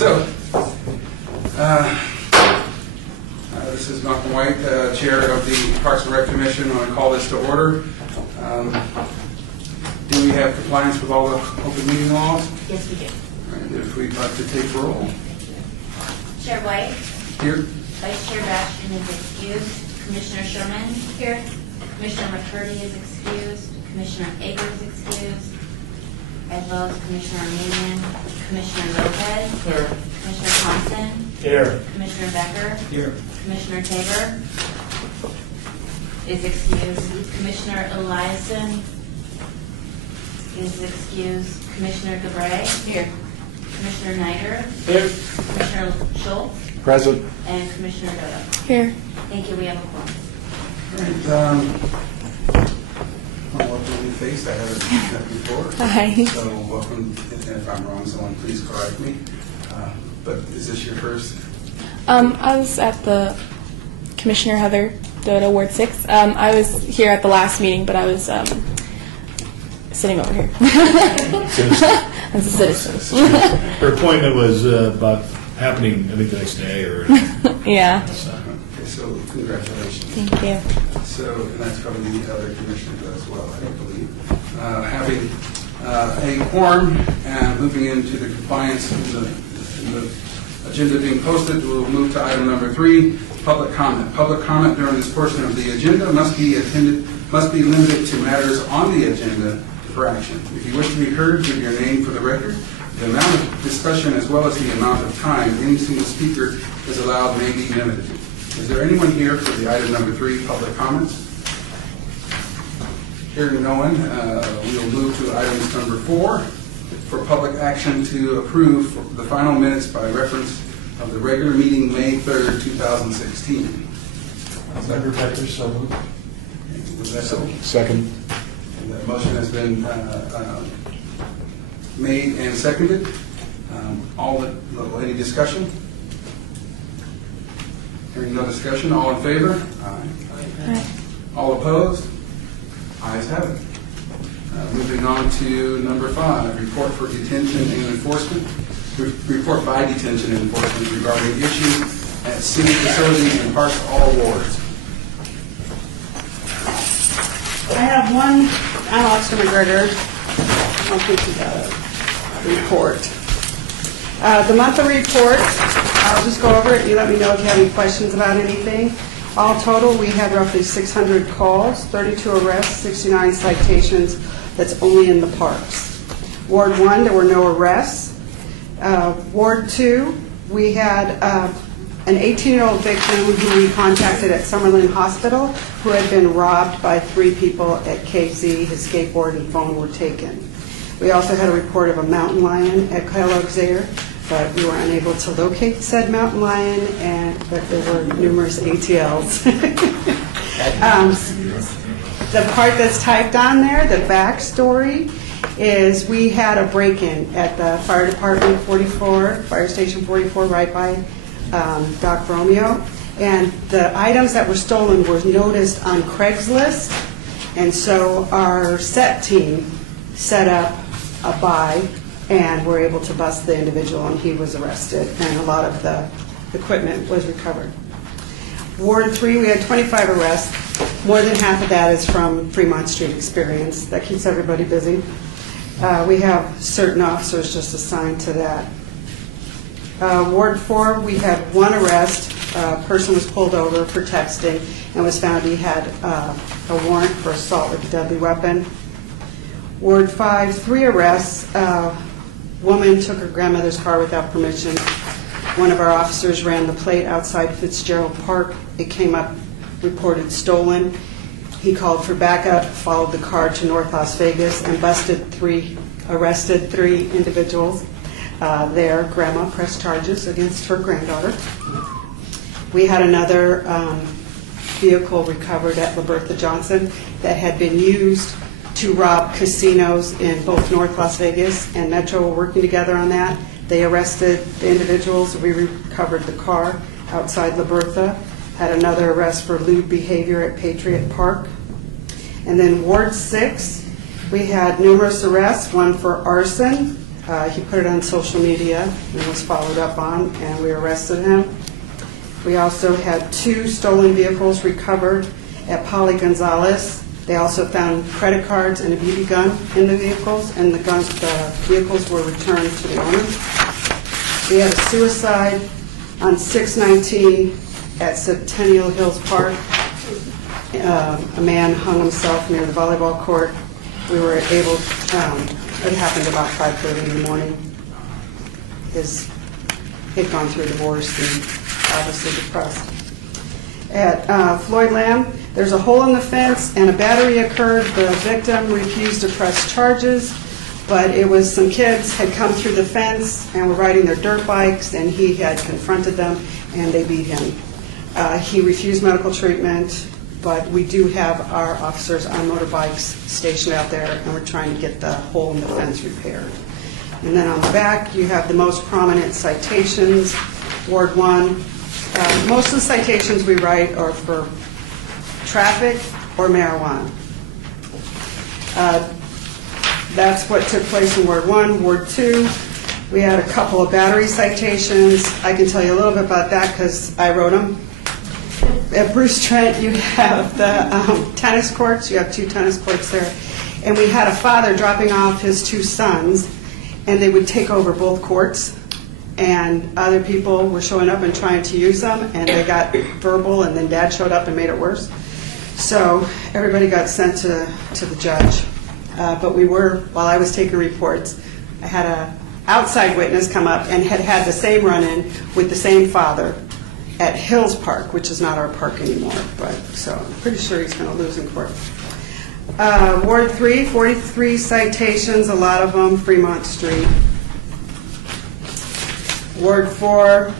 So, this is Malcolm White, Chair of the Parks and Rec Commission. I want to call this to order. Do we have compliance with all the open meeting laws? Yes, we do. All right, if we'd like to take roll. Chair White. Here. Vice Chair Bastian is excused. Commissioner Sherman. Here. Commissioner McCurdy is excused. Commissioner Akers is excused. As well as Commissioner Armenian. Commissioner Lopez. Here. Commissioner Thompson. Here. Commissioner Becker. Here. Commissioner Tabor is excused. Commissioner Eliason is excused. Commissioner Debray. Here. Commissioner Nider. Here. Commissioner Schultz. Present. And Commissioner Dodo. Here. Thank you. We have a quorum. All right. Welcome to new face. I haven't met before. Hi. So welcome. If I'm wrong, someone please correct me. But is this your first? I was at the Commissioner Heather Dodo, Ward 6. I was here at the last meeting, but I was sitting over here as a citizen. Her appointment was about happening, I think, the next day or. Yeah. Okay, so congratulations. Thank you. So, and that's probably the other commissioners as well, I believe. Having a quorum and moving into the compliance in the agenda being posted, we'll move to item number 3, public comment. Public comment during this portion of the agenda must be limited to matters on the agenda for action. If you wish to be heard, give your name for the record. The amount of discussion as well as the amount of time any single speaker is allowed may be limited. Is there anyone here for the item number 3, public comments? Hearing no one, we will move to items number 4, for public action to approve the final minutes by reference of the regular meeting May 3rd, 2016. Member Becker, so moved. Was that so? Second. And the motion has been made and seconded. Any discussion? Hearing no discussion, all in favor? Aye. All opposed? Ayes have it. Moving on to number 5, report for detention and enforcement. Report by detention and enforcement regarding issues at city facilities and parks all wards. I have one, I'm Alexa McGregor. I'll put you the report. The monthly report, I'll just go over it. You let me know if you have any questions about anything. All total, we had roughly 600 calls, 32 arrests, 69 citations. That's only in the parks. Ward 1, there were no arrests. Ward 2, we had an 18-year-old victim who we contacted at Summerlin Hospital who had been robbed by 3 people at KZ. His skateboard and phone were taken. We also had a report of a mountain lion at Kyle Oaks, but we were unable to locate said mountain lion, but there were numerous ATLs. The part that's typed on there, the backstory, is we had a break-in at the fire department 44, fire station 44, right by Doc Romeo, and the items that were stolen were noticed on Craigslist, and so our set team set up a buy and were able to bust the individual, and he was arrested, and a lot of the equipment was recovered. Ward 3, we had 25 arrests. More than half of that is from Fremont Street experience. That keeps everybody busy. We have certain officers just assigned to that. Ward 4, we had 1 arrest. A person was pulled over for texting and was found he had a warrant for assault with a deadly weapon. Ward 5, 3 arrests. A woman took her grandmother's car without permission. One of our officers ran the plate outside Fitzgerald Park. It came up reported stolen. He called for backup, followed the car to North Las Vegas, and arrested 3 individuals. Their grandma pressed charges against her granddaughter. We had another vehicle recovered at LaBertha Johnson that had been used to rob casinos in both North Las Vegas and Metro were working together on that. They arrested the individuals. We recovered the car outside LaBertha. Had another arrest for lewd behavior at Patriot Park. And then Ward 6, we had numerous arrests, one for arson, He put it on social media and was followed up on, and we arrested him. We also had 2 stolen vehicles recovered at Polly Gonzalez. They also found credit cards and a BB gun in the vehicles, and the vehicles were returned to the owner. We had a suicide on 6/19 at Centennial Hills Park. A man hung himself near the volleyball court. We were able, it happened about 5:30 in the morning. He'd gone through a divorce and obviously depressed. At Floyd Lamb, there's a hole in the fence and a battery occurred. The victim refused to press charges, but it was some kids had come through the fence and were riding their dirt bikes, and he had confronted them and they beat him. He refused medical treatment, but we do have our officers on motorbikes stationed out there, and we're trying to get the hole in the fence repaired. And then on the back, you have the most prominent citations. Ward 1, most of the citations we write are for traffic or marijuana. That's what took place in Ward 1. Ward 2, we had a couple of battery citations. I can tell you a little bit about that because I wrote them. At Bruce Trent, you have the tennis courts. You have 2 tennis courts there. And we had a father dropping off his 2 sons, and they would take over both courts. And other people were showing up and trying to use them, and they got verbal, and then Dad showed up and made it worse. So everybody got sent to the judge. But while I was taking reports, I had an outside witness come up and had the same run-in with the same father at Hills Park, which is not our park anymore. So I'm pretty sure he's going to lose in court. Ward 3, 43 citations, a lot of them Fremont Street. Ward 4,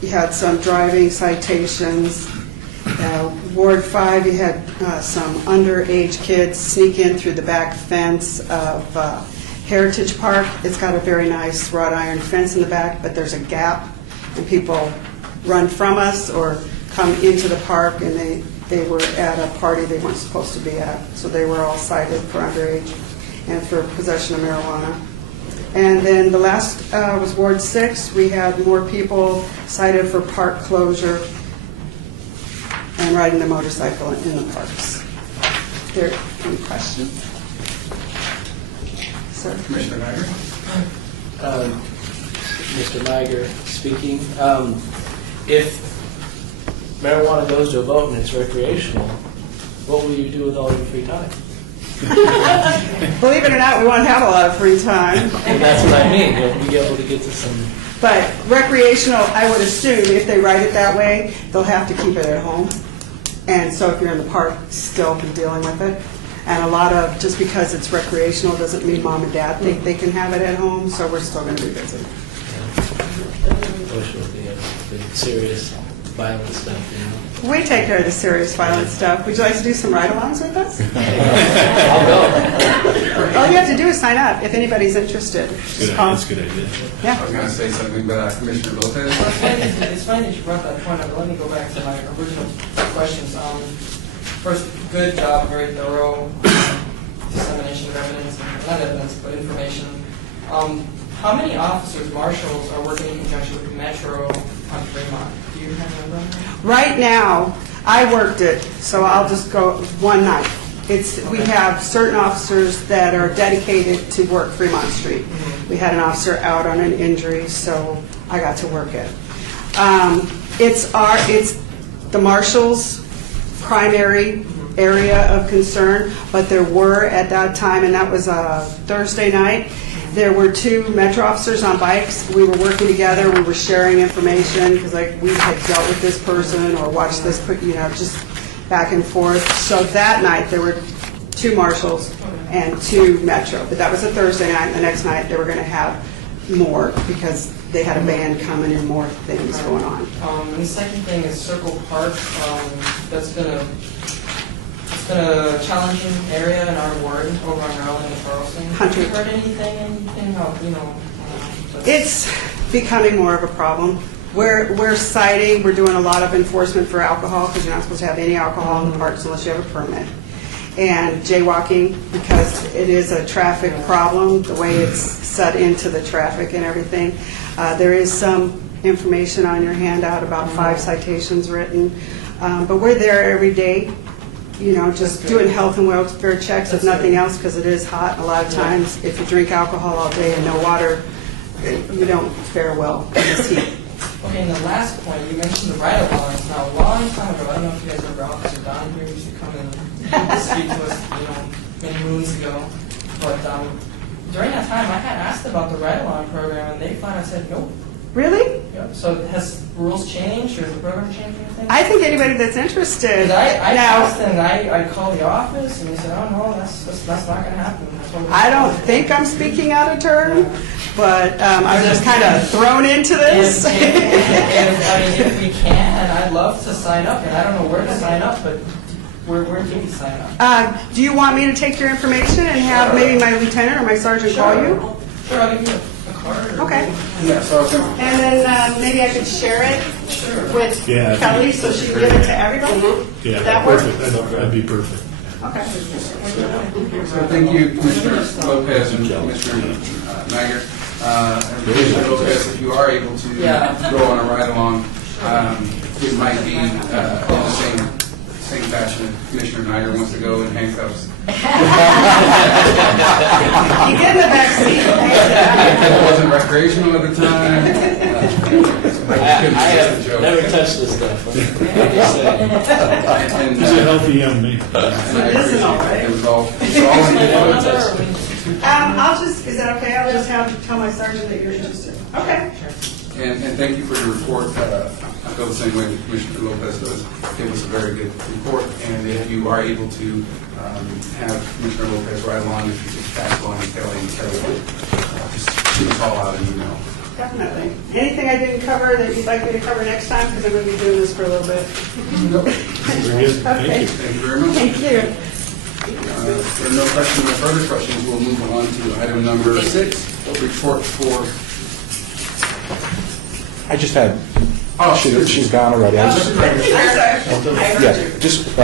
you had some driving citations. Ward 5, you had some underage kids sneak in through the back fence of Heritage Park. It's got a very nice wrought iron fence in the back, but there's a gap, and people run from us or come into the park, and they were at a party they weren't supposed to be at, so they were all cited for underage and for possession of marijuana. And then the last was Ward 6. We had more people cited for park closure and riding their motorcycle in the parks. Are there any questions? Sir? Commissioner Niger? Mr. Niger speaking. If marijuana goes to a vote and it's recreational, what will you do with all your free time? Believe it or not, we won't have a lot of free time. And that's what I mean. You'll be able to get to some. But recreational, I would assume, if they write it that way, they'll have to keep it at home. And so if you're in the park, still be dealing with it. And a lot of, just because it's recreational doesn't mean mom and dad think they can have it at home, so we're still going to be busy. I wish it would be the serious, violent stuff, you know. We take care of the serious violent stuff. Would you like to do some ride-alongs with us? I'll go. All you have to do is sign up if anybody's interested. That's a good idea. I Yeah. was going to say something, but Commissioner Lopez? It's funny that you brought that point up, but let me go back to my original questions. First, good job, very thorough dissemination of evidence, not evidence, but information. How many officers, marshals, are working in conjunction with Metro on Fremont? Do you have a number? Right now, I worked it, so I'll just go one night. We have certain officers that are dedicated to work Fremont Street. We had an officer out on an injury, so I got to work it. It's the marshals' primary area of concern, but there were at that time, and that was a Thursday night, there were 2 Metro officers on bikes. We were working together. We were sharing information because we had dealt with this person or watched this, just back and forth. So that night there were 2 marshals and 2 Metro. But that was a Thursday night. And the next night they were going to have more because they had a band coming and more things going on. And the second thing is Circle Park. That's been a challenging area in our ward over on Maryland and Charleston. Have you heard anything about, It's becoming more of a problem. We're citing, we're doing a lot of enforcement for alcohol because you're not supposed to have any alcohol in the parks unless you have a permit. and jaywalking, because it is a traffic problem, the way it's set into the traffic and everything. There is some information on your handout about 5 citations written, but we're there every day, you know, just doing health and welfare checks, if nothing else, because it is hot. A lot of times, if you drink alcohol all day and no water, you don't fare well in this heat. Okay, and the last point, you mentioned the ride-alongs. Now, a long time ago, I don't know if you guys remember, Officer Don here used to come in and speak to us, you know, many moons ago. But during that time, I had asked about the ride-along program, and they flat out said, nope. Really? Yep. So has rules changed, or has the program changed anything? I think anybody that's interested. Because I now, asked them, and I called the office, and they said, oh, no, that's not going to happen. That's what we're I don't supposed to think do. I'm speaking out of turn, but I was just kind of thrown into this. If we can, I'd love to sign up, and I don't know where to sign up, but where can we sign up? Do you want me to take your information and have maybe my lieutenant or my sergeant call you? Sure, I'll give you a card. Or Okay. Yeah, so I was gonna, And then maybe I could share it with Yeah. Kelly so she can give it to everybody? Yeah, Would that work? perfect. That'd be perfect. Okay. so thank you, Commissioner Lopez and Commissioner Niger. And Commissioner Lopez, if you are able to go on a ride-along, it might be in the same fashion if Commissioner Niger wants to go in handcuffs. You get in the back seat. It wasn't recreational at the time. I have never touched this stuff. I'm just saying. He's a healthy young man. Medicinal, right? It was all in good. I'll just, is that okay? I'll just tell my sergeant that you're interested. Okay. And thank you for your report. I feel the same way that Commissioner Lopez does. It was a very good report, and if you are able to have Commissioner Lopez ride along, if you could pass along to Kelly, and Kelly will just shoot us all out an email. Definitely. Anything I didn't cover that you'd like me to cover next time? Because I'm going to be doing this for a little bit. Very good. Okay. Thank you very much. Thank you. If there are no questions or further questions, we'll move on to item number 6, report for... I just had, Oh, she's gone already. I just- Yeah, just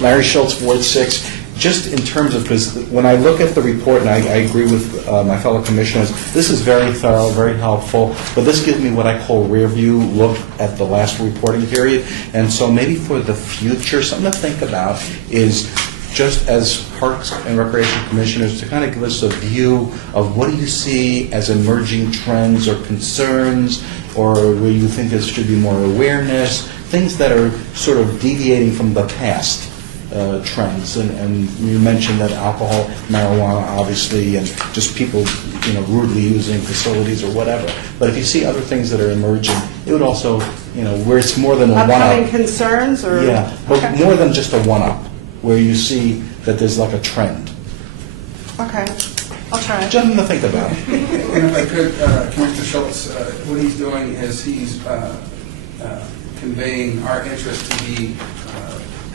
Larry Schultz, Ward 6. Just in terms of, because when I look at the report, and I agree with my fellow commissioners, this is very thorough, very helpful, but this gives me what I call rear view look at the last reporting period. And so maybe for the future, something to think about is just as Parks and Recreation Commissioners to kind of give us a view of what do you see as emerging trends or concerns, or where you think there should be more awareness, things that are sort of deviating from the past trends. And you mentioned that alcohol, marijuana, obviously, and just people, rudely using facilities or whatever. But if you see other things that are emerging, it would also, where it's more than a Upcoming one-up. concerns or? Yeah, but Okay. more than just a one-up, where you see that there's like a trend. Okay. I'll try. Something to think about. And if I could, Commissioner Schultz, what he's doing is he's conveying our interest to be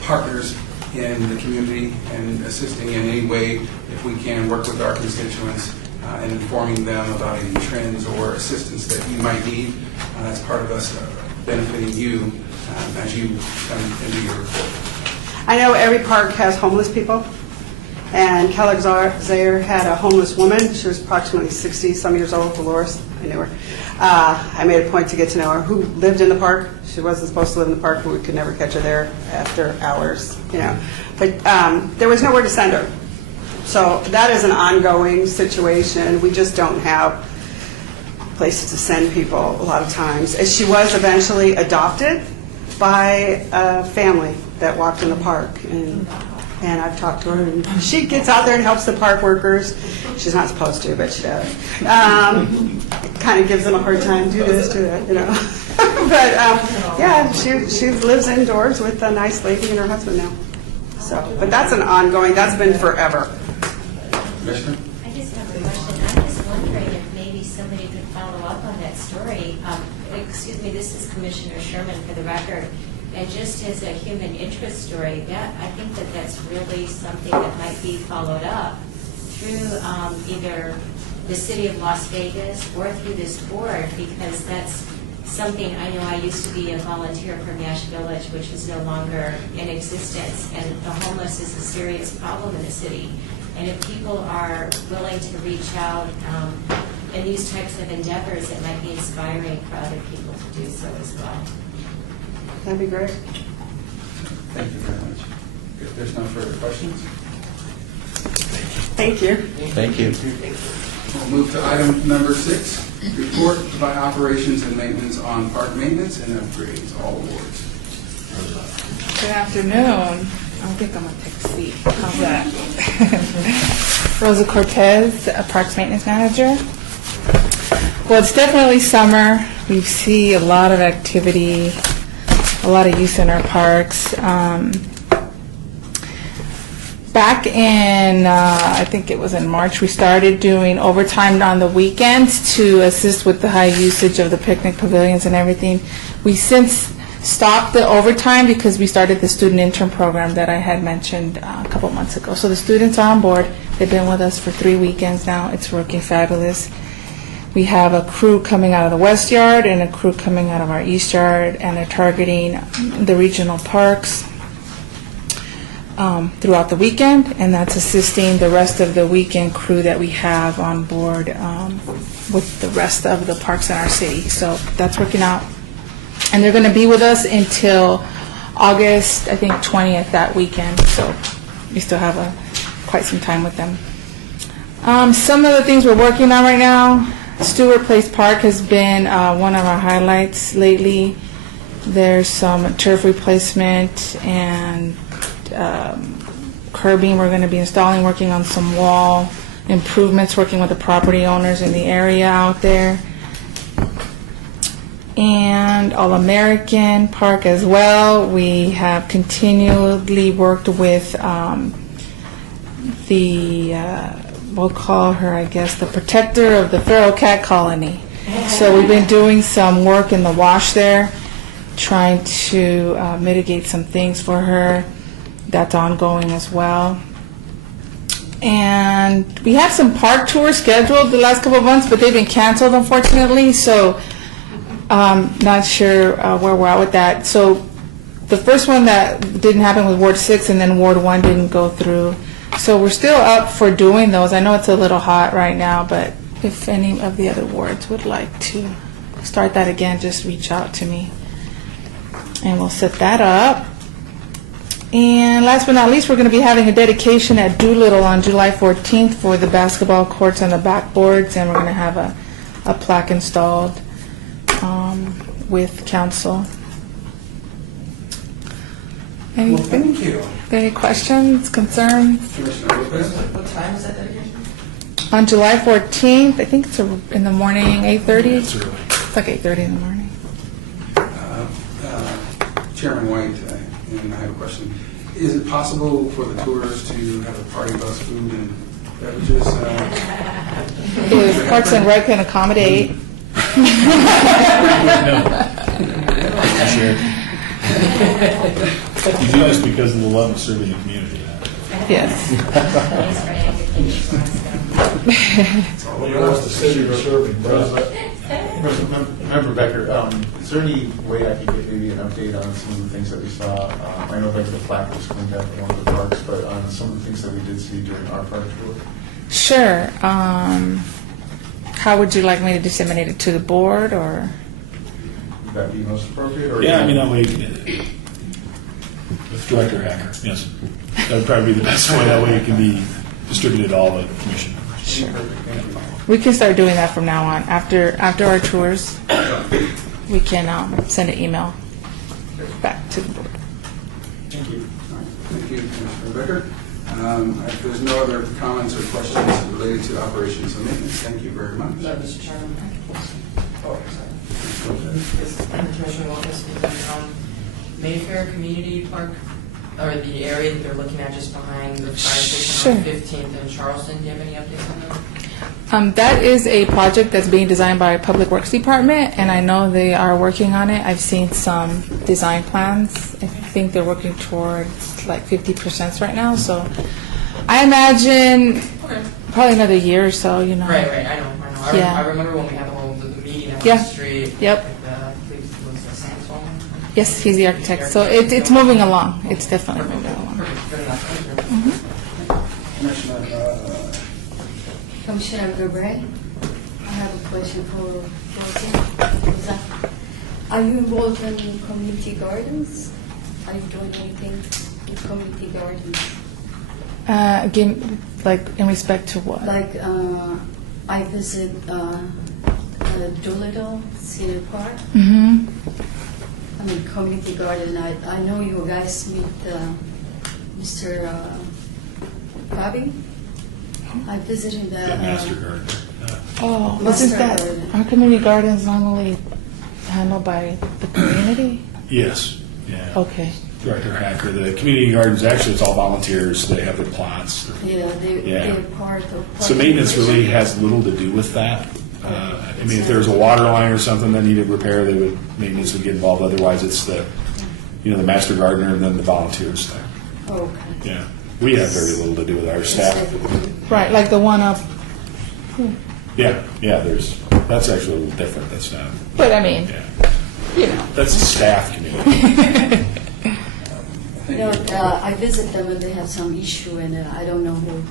partners in the community and assisting in any way, if we can, work with our constituents and informing them about any trends or assistance that you might need. That's part of us benefiting you as you come into your report. I know every park has homeless people, and Kellogg Zaire had a homeless woman. She was approximately 60-some years old, Dolores. I knew her. I made a point to get to know her, who lived in the park. She wasn't supposed to live in the park, but we could never catch her there after hours, But there was nowhere to send her. So that is an ongoing situation. We just don't have places to send people a lot of times. She was eventually adopted by a family that walked in the park, and I've talked to her, and she gets out there and helps the park workers. She's not supposed to, but she does. Kind of gives them a hard time, do this, do that, But yeah, she lives indoors with a nice lady and her husband now. So, but that's an ongoing. That's been forever. Commissioner? I just have a question. I'm just wondering if maybe somebody could follow up on that story. Excuse me, this is Commissioner Sherman for the record. And just as a human interest story, I think that's really something that might be followed up through either the city of Las Vegas or through this board, because that's something, I know I used to be a volunteer for Nash Village, which is no longer in existence, and the homeless is a serious problem in the city. And if people are willing to reach out in these types of endeavors, it might be inspiring for other people to do so as well. That'd be great. Thank you very much. If there's no further questions, Thank you. Thank you. we'll move to item number 6, report by operations and maintenance on park maintenance and upgrades, all awards. Good afternoon. I think I'm going to take a seat. How's that? Rosa Cortez, a Parks Maintenance Manager. Well, it's definitely summer. We see a lot of activity, a lot of use in our parks. Back in, I think it was in March, we started doing overtime on the weekends to assist with the high usage of the picnic pavilions and everything. We since stopped the overtime because we started the student intern program that I had mentioned a couple months ago. So the students are on board. They've been with us for 3 weekends now. It's working fabulous. We have a crew coming out of the West Yard and a crew coming out of our East Yard, and they're targeting the regional parks throughout the weekend, and that's assisting the rest of the weekend crew that we have on board with the rest of the parks in our city. So that's working out. And they're going to be with us until August, I think, 20th that weekend. So we still have quite some time with them. Some of the things we're working on right now, Stewart Place Park has been one of our highlights lately. There's some turf replacement and curbing we're going to be installing, working on some wall improvements, working with the property owners in the area out there. And All-American Park as well. We have continually worked with we'll call her, I guess, the protector of the feral cat colony. So we've been doing some work in the wash there, trying to mitigate some things for her. That's ongoing as well. And we have some park tours scheduled the last couple of months, but they've been canceled, unfortunately. So not sure where we're at with that. So the first one that didn't happen was Ward 6, and then Ward 1 didn't go through. So we're still up for doing those. I know it's a little hot right now, but if any of the other wards would like to start that again, just reach out to me, and we'll set that up. And last but not least, we're going to be having a dedication at Doolittle on July 14th for the basketball courts and the backboards, and we're going to have a plaque installed with council. Well, thank you. Any questions, concerns? Commissioner Lopez? What time is that dedication? On July 14th, I think it's in the morning, 8:30? It's early. It's like 8:30 in the morning. Chairman White, and I have a question. Is it possible for the tours to have a party bus, food and beverages? If Parks and Rec can accommodate. Sure. You do this because of the love of serving the community. Yes. When you ask the city to serve, Member Becker, is there any way I could get maybe an update on some of the things that we saw? I know like the plaque was cleaned up in one of the parks, but on some of the things that we did see during our park tour? Sure. How would you like me to disseminate it to the board, or? Would that be most appropriate? Or Yeah, I mean, that way, with Director Hacker, yes. That would probably be the best way. That way it can be distributed to all the commission members. Sure. We can start doing that from now on. After our tours, we can send an email back to the board. Thank you. Thank you, Commissioner Becker. If there's no other comments or questions related to operations and maintenance, thank you very much. Mr. Chairman. Oh, sorry. I'm Commissioner Lopez speaking. Mayfair Community Park, or the area that they're looking at just behind the fire station on 15th in Charleston. Do you have any updates on that? That is a project that's being designed by our Public Works Department, and I know they are working on it. I've seen some design plans. I think they're working towards like 50% right now, so I imagine probably another year or so, you know. Right, I know. Yeah. I remember when we had the whole the meeting out on Yeah. the street. Yep. Like Yes, he's the architect. So it's moving along. It's definitely moving along. Perfect, good enough. Thank you. Commissioner, Commissioner Gerber, I have a question for Rosie. Are you involved in community gardens? Are you doing anything with community gardens? Again, like in respect to what? Like, I visit Doolittle City Park. Mm-hmm. I mean, community garden. I know you guys meet Mr. Bobby. I visited the Master Garden. Oh, Master isn't that garden. our community gardens normally handled by the community? Yes, yeah. Okay. Director Hacker, the community gardens, actually, it's all volunteers. They have their plots. Yeah, Yeah. they're part of. So maintenance really has little to do with that. I mean, if there was a water line or something that needed repair, maintenance would get involved. Otherwise, it's the master gardener and then the volunteers there. Okay. Yeah. We have very little to do with our staff. Right, like the one up. Yeah, that's actually a little different. That's not, But I mean, yeah. That's the staff community. No, I visit them and they have some issue, and I don't know who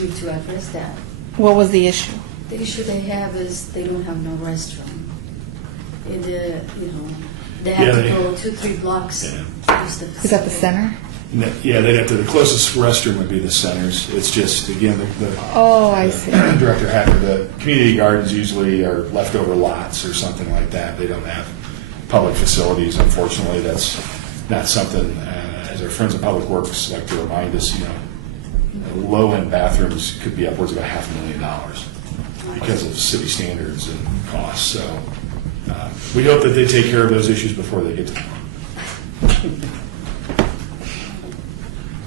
need to address that. what was the issue? The issue they have is they don't have no restroom. And, they have to go 2-3 blocks. Yeah. to use the Is that the center? Yeah, the closest restroom would be the centers. It's just, again, Oh, I see. Director Hacker, the community gardens usually are leftover lots or something like that. They don't have public facilities. Unfortunately, that's not something, as our friends in Public Works like to remind us, low-end bathrooms could be upwards of $500,000 because of city standards and costs. So we hope that they take care of those issues before they get to the point.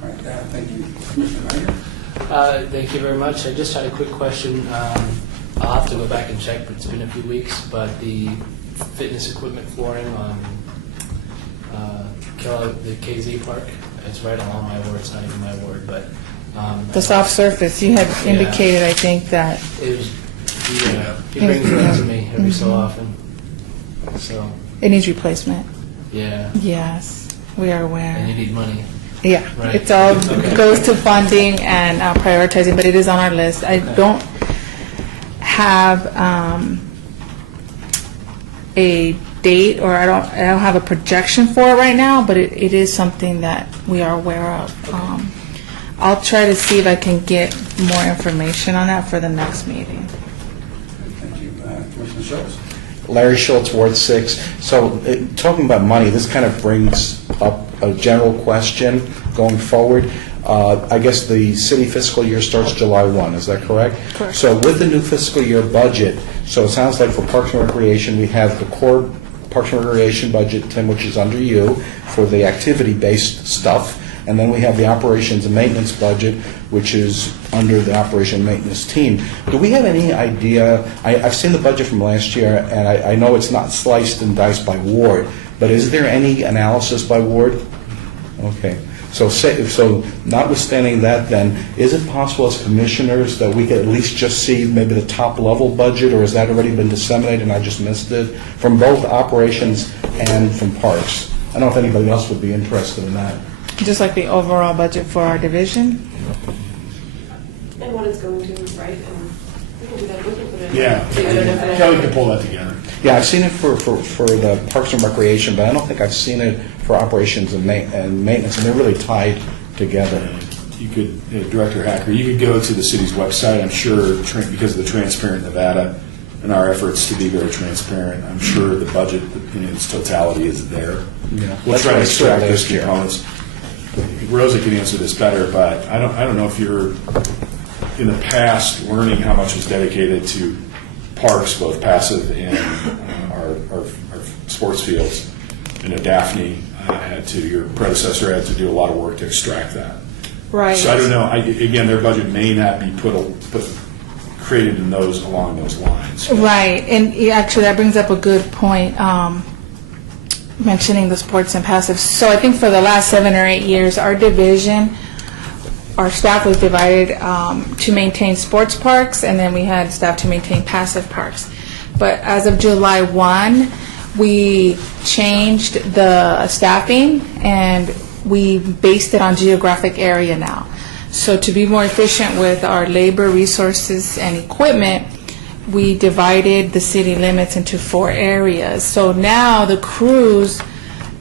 all right, thank you. Commissioner Mayer? Thank you very much. I just had a quick question. I'll have to go back and check, but it's been a few weeks, but the fitness equipment flooring on the KZ Park, it's right along my ward, it's not even my ward, but... The soft surface. You had Yeah. indicated, I think, that It was, he brings it up to me every so often, so, it needs replacement. yeah, Yes, we are and you aware. need money. Yeah, Right. it's all Okay. goes to funding and prioritizing, but it is on our list. I don't have a date, or I don't have a projection for it right now, but it is something that we are aware of. I'll try to see if I can get more information on that for the next meeting. Thank you. Commissioner Schultz? Larry Schultz, Ward 6. So, talking about money, this kind of brings up a general question going forward. I guess the city fiscal year starts July 1, is that correct? Correct. So with the new fiscal year budget, so it sounds like for Parks and Recreation, we have the core Parks and Recreation budget, Tim, which is under you, for the activity-based stuff. And then we have the operations and maintenance budget, which is under the operation and maintenance team. Do we have any idea, I've seen the budget from last year, and I know it's not sliced and diced by ward, but is there any analysis by ward? Okay. So notwithstanding that then, is it possible as commissioners that we could at least just see maybe the top level budget, or has that already been disseminated and I just missed it, from both operations and from parks? I don't know if anybody else would be interested in that. Just like the overall budget for our division? And what it's going to, right? And we can do that, we can put it. Yeah, together. Kelly can pull that together. Yeah, I've seen it for the Parks and Recreation, but I don't think I've seen it for operations and maintenance, and they're really tied together. You could, Director Hacker, you could go to the city's website. I'm sure, because of the Transparent Nevada and our efforts to be very transparent, I'm sure the budget in its totality is there. Yeah. We'll That's try what to I saw extract those last year. components. Rosa can answer this better, but I don't know if you're in the past learning how much was dedicated to parks, both passive and our sports fields. I know Daphne your predecessor had to do a lot of work to extract that. Right. So I don't know. Again, their budget may not be created in along those lines. Right, and actually that brings up a good point, mentioning the sports and passive. So I think for the last 7 or 8 years, our division, our staff was divided to maintain sports parks, and then we had staff to maintain passive parks. But as of July 1, we changed the staffing and we based it on geographic area now. So to be more efficient with our labor, resources, and equipment, we divided the city limits into 4 areas. So now the crews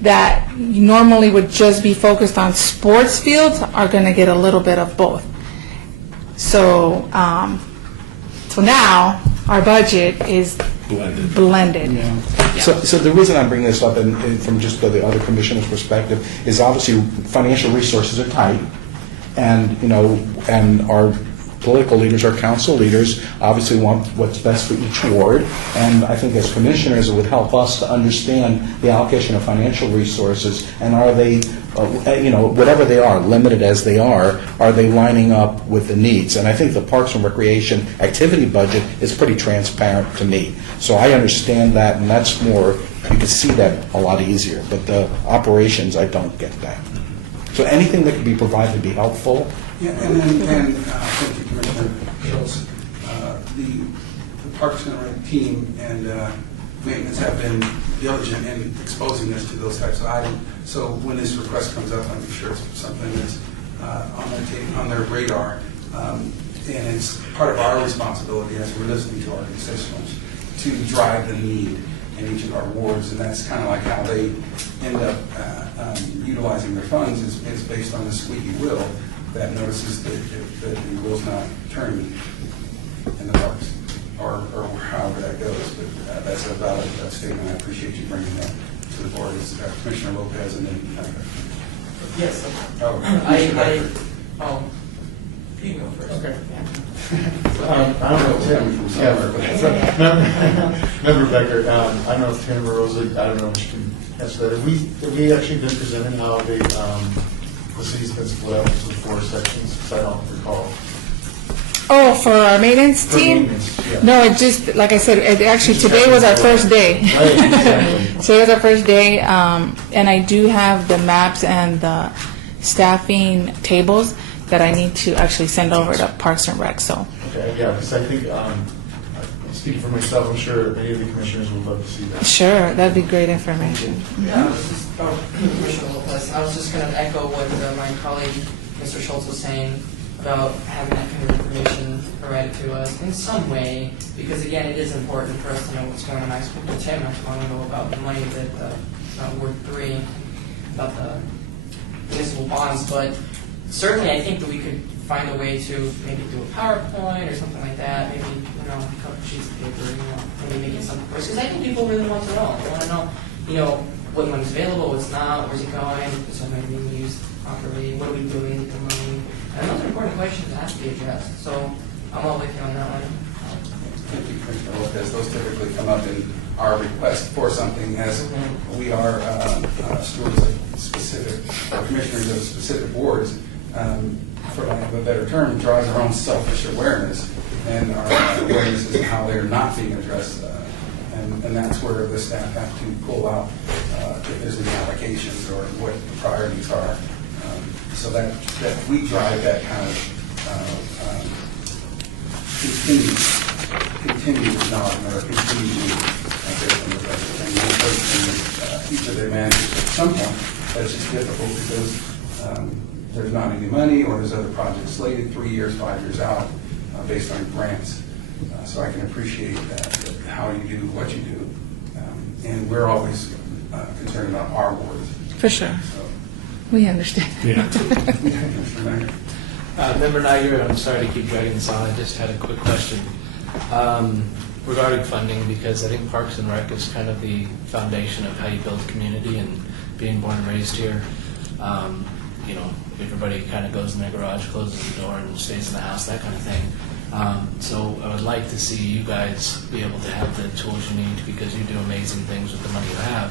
that normally would just be focused on sports fields are going to get a little bit of both. So, so now our budget is blended. So the reason I'm bringing this up, and from just the other commissioner's perspective, is obviously financial resources are tight, and and our political leaders, our council leaders, obviously want what's best for each ward. And I think as commissioners, it would help us to understand the allocation of financial resources, and are they, whatever they are, limited as they are they lining up with the needs? And I think the Parks and Recreation activity budget is pretty transparent to me. So I understand that, and that's more, you can see that a lot easier. But the operations, I don't get that. So anything that could be provided would be helpful. Yeah, and thank you, Commissioner Schultz. The Parks and Rec team and maintenance have been diligent in exposing us to those types of items. So when this request comes up, I'm sure it's something that's on their radar. And it's part of our responsibility as we're listening to our constituents to drive the need in each of our wards. And that's kind of like how they end up utilizing their funds is based on the squeaky wheel that notices that the wheel's not turning in the parks, or however that goes. But that's a valid statement. I appreciate you bringing that to the board. It's Commissioner Lopez and then Yes. oh, you can go first. Okay. Yeah. I don't know, Tim. Member Becker, I don't know if Tim or Rosa, I don't know if you can answer that. Have we actually been presented how they, the city's been split up into 4 sections? Because I don't recall. Oh, for our maintenance For team? maintenance, yeah. No, it just, like I said, actually today was our first day. Right, exactly. Today was our first day, and I do have the maps and the staffing tables that I need to actually send over to Parks and Rec, so. Okay, yeah, because I think, speaking for myself, I'm sure many of the commissioners would love to see that. Sure, that'd be great information. Yeah, Commissioner Lopez, I was just going to echo what my colleague, Mr. Schultz, was saying about having that kind of information provided to us in some way, because again, it is important for us to know what's going on. I spoke to Tim not too long ago about the money that Ward 3, about the municipal bonds, but certainly I think that we could find a way to maybe do a PowerPoint or something like that, maybe, a couple sheets of paper, maybe making some course, because I think people really want to know. They want to know, what money's available, what's not, where's it going, is it being used properly, what are we doing with the money? And those are important questions that have to be addressed. So I'm all with you on that one. Thank you, Commissioner Lopez. Those typically come up in our request for something, as we are stewards of specific, or commissioners of specific boards. For lack of a better term, it draws our own selfish awareness and our awareness as to how they're not being addressed. And that's where the staff have to pull out if there's any allocations or what the priorities are. So that we drive that kind of continued acknowledgement or continued based on the budget. And each of their managers at some point, that's just difficult because there's not any money or there's other projects slated 3 years, 5 years out based on grants. So I can appreciate that, how you do what you do. And we're always concerned about our wards. For sure. So, We understand. Yeah. Mr. Mayor. Member Niger, I'm sorry to keep dragging this on. I just had a quick question regarding funding, because I think Parks and Rec is kind of the foundation of how you build community, and being born and raised here, everybody kind of goes in their garage, closes the door, and stays in the house, that kind of thing. So I would like to see you guys be able to have the tools you need, because you do amazing things with the money you have.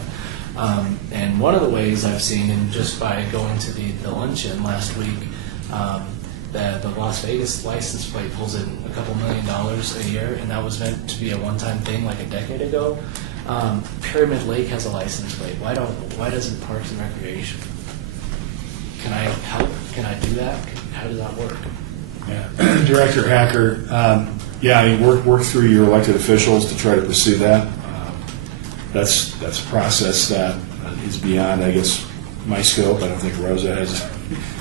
And one of the ways I've seen, and just by going to the luncheon last week, the Las Vegas license plate pulls in a couple $1 million a year, and that was meant to be a one-time thing like a decade ago. Pyramid Lake has a license plate. Why doesn't Parks and Recreation? Can I help? Can I do that? How does that work? Yeah. Director Hacker, work through your elected officials to try to pursue that. that's a process that is beyond, I guess, my scope. I don't think Rosa has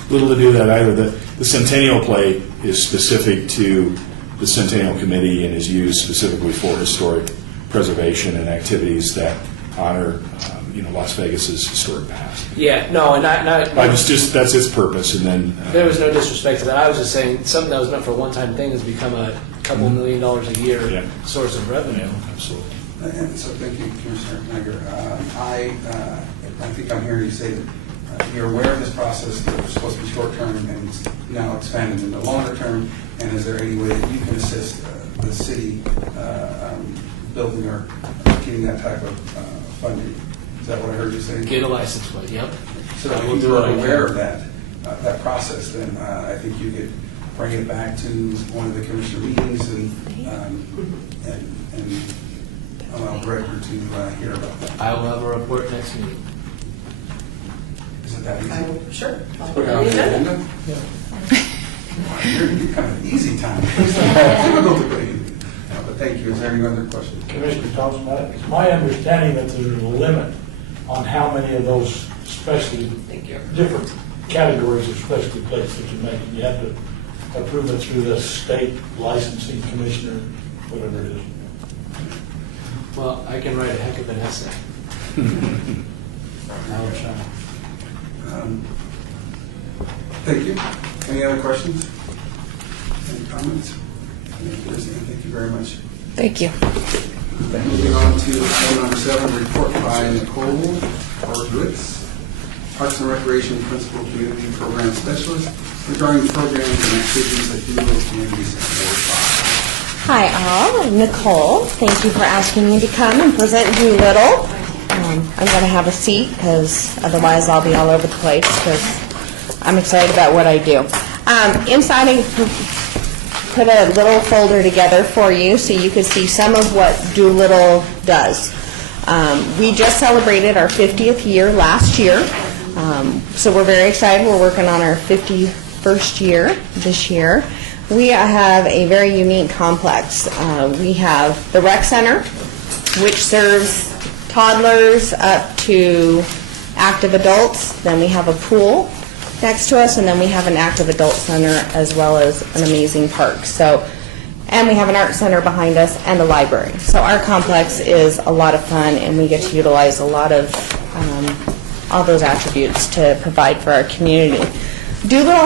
little to do with that either. The Centennial Plate is specific to the Centennial Committee and is used specifically for historic preservation and activities that honor, Las Vegas's historic past. Yeah, no, and That's its purpose, and then there was no disrespect to that. I was just saying something that was meant for a one-time thing has become a couple $1 million a year source of revenue. Absolutely. And so thank you, Commissioner Niger. I think I'm hearing you say that you're aware of this process, that it's supposed to be short-term and it's now expanded into longer-term, and is there any way that you can assist the city building or getting that type of funding? Is that what I heard you say? Get a license plate, yep. So that if you are aware of that process, then I think you could bring it back to one of the commissioner meetings and allow the record to hear about that. I will have a report next meeting. Is it that easy? Sure. I'll Put put it it on on the the agenda. agenda? You're kind of an easy time. Difficult to put in. But thank you. Is there any other questions? Commissioner Thompson, it's my understanding that there's a limit on how many of those specialty, different categories of specialty plates that you make. You have to approve it through the state licensing commissioner, whatever it is. Well, I can write a heck of an essay. I will try. Thank you. Any other questions? Any comments? Thank you very much. Thank you. Moving on to item number 7, report by Nicole Horowitz, Parks and Recreation Principal Community Program Specialist, regarding programs and activities at Doolittle Communities in Ward 5. Hi all, I'm Nicole. Thank you for asking me to come and present Doolittle. I'm going to have a seat because otherwise I'll be all over the place because I'm excited about what I do. Inside I put a little folder together for you so you could see some of what Doolittle does. We just celebrated our 50th year last year, so we're very excited. We're working on our 51st year this year. We have a very unique complex. We have the rec center, which serves toddlers up to active adults. Then we have a pool next to us, and then we have an active adult center as well as an amazing park. And we have an art center behind us and a library. So our complex is a lot of fun, and we get to utilize a lot of all those attributes to provide for our community. Doolittle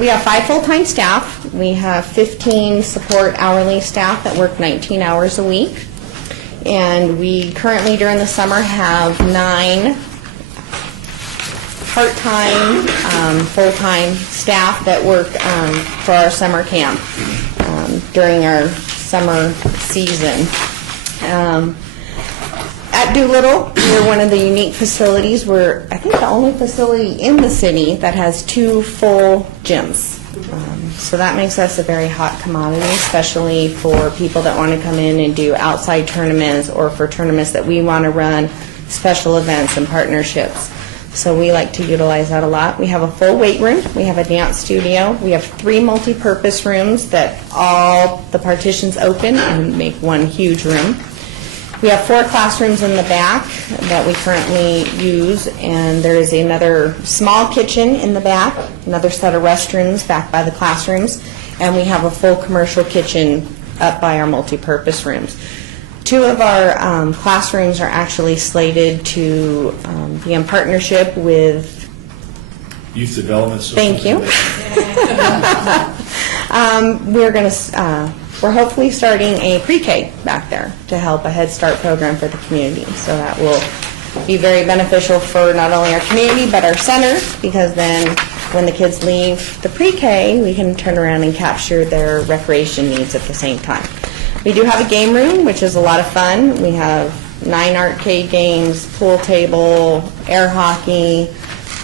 we have 5 full-time staff. We have 15 support hourly staff that work 19 hours a week. And we currently, during the summer, have 9 part-time, full-time staff that work for our summer camp during our summer season. At Doolittle, we're one of the unique facilities. We're, I think, the only facility in the city that has 2 full gyms. So that makes us a very hot commodity, especially for people that want to come in and do outside tournaments or for tournaments that we want to run, special events and partnerships. So we like to utilize that a lot. We have a full weight room. We have a dance studio. We have 3 multi-purpose rooms that all the partitions open and make one huge room. We have 4 classrooms in the back that we currently use, and there is another small kitchen in the back, another set of restrooms back by the classrooms, and we have a full commercial kitchen up by our multi-purpose rooms. 2 of our classrooms are actually slated to be in partnership with Youth Development. Thank you. We're hopefully starting a pre-K back there to help a Head Start program for the community. So that will be very beneficial for not only our community but our center, because then when the kids leave the pre-K, we can turn around and capture their recreation needs at the same time. We do have a game room, which is a lot of fun. We have 9 arcade games, pool table, air hockey,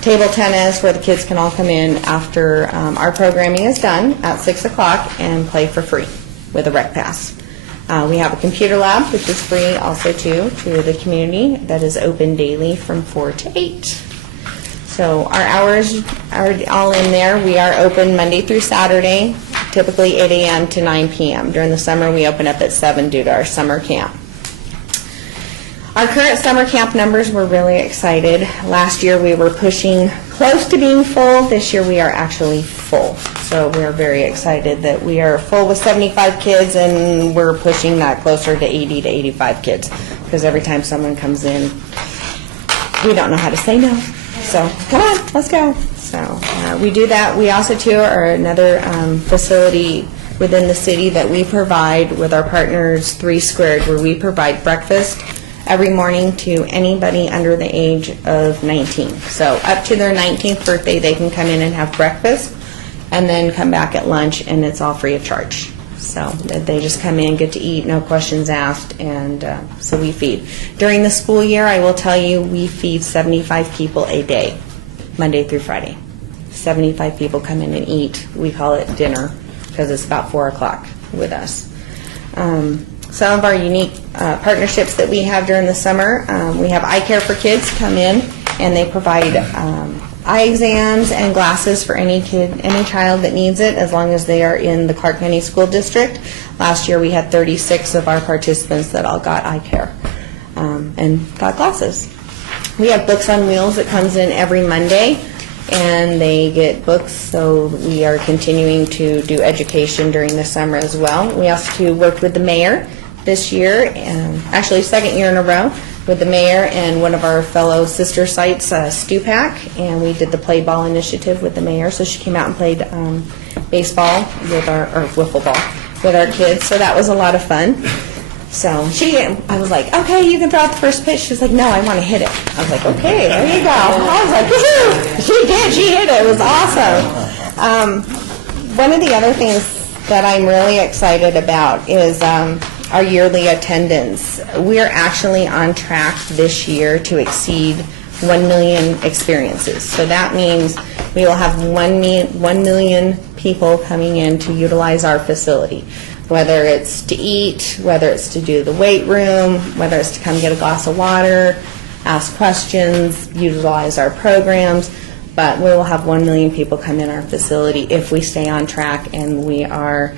table tennis, where the kids can all come in after our programming is done at 6 o'clock and play for free with a rec pass. We have a computer lab, which is free also to the community, that is open daily from 4 to 8. So our hours are all in there. We are open Monday through Saturday, typically 8 a.m. to 9 p.m. During the summer, we open up at 7 due to our summer camp. Our current summer camp numbers, we're really excited. Last year we were pushing close to being full. This year we are actually full. So we're very excited that we are full with 75 kids, and we're pushing that closer to 80 to 85 kids, because every time someone comes in, we don't know how to say no. So come on, let's go. So we do that. We also too are another facility within the city that we provide with our partners, 3 Squared, where we provide breakfast every morning to anybody under the age of 19. So up to their 19th birthday, they can come in and have breakfast, and then come back at lunch, and it's all free of charge. So they just come in, get to eat, no questions asked, and so we feed. During the school year, I will tell you, we feed 75 people a day, Monday through Friday. 75 people come in and eat. We call it dinner because it's about 4 o'clock with us. Some of our unique partnerships that we have during the summer, we have Eye Care for Kids come in, and they provide eye exams and glasses for any kid, any child that needs it, as long as they are in the Clark County School District. Last year we had 36 of our participants that all got eye care and got glasses. We have Books on Wheels that comes in every Monday, and they get books, so we are continuing to do education during the summer as well. We also worked with the mayor this year, actually second year in a row, with the mayor and one of our fellow sister sites, Stupac, and we did the Play Ball initiative with the mayor. So she came out and played baseball with or wiffle ball with our kids. So that was a lot of fun. So I was like, okay, you can throw out the first pitch. She's like, no, I want to hit it. I was like, okay, there you go. I was like, woohoo! She did, she hit it. It was awesome. One of the other things that I'm really excited about is our yearly attendance. We are actually on track this year to exceed 1 million experiences. So that means we will have 1 million people coming in to utilize our facility, whether it's to eat, whether it's to do the weight room, whether it's to come get a glass of water, ask questions, utilize our programs. But we will have 1 million people come in our facility if we stay on track, and we are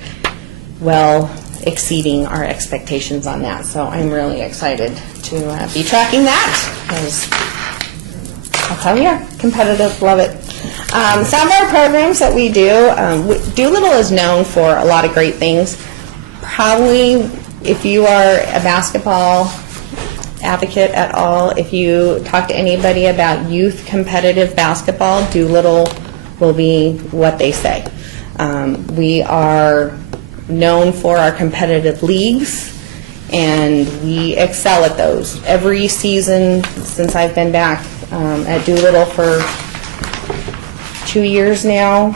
well exceeding our expectations on that. So I'm really excited to be tracking that, because that's how we are. Competitive, love it. Some of our programs that we do, Doolittle is known for a lot of great things. Probably, if you are a basketball advocate at all, if you talk to anybody about youth competitive basketball, Doolittle will be what they say. We are known for our competitive leagues, and we excel at those. Every season since I've been back at Doolittle for 2 years now,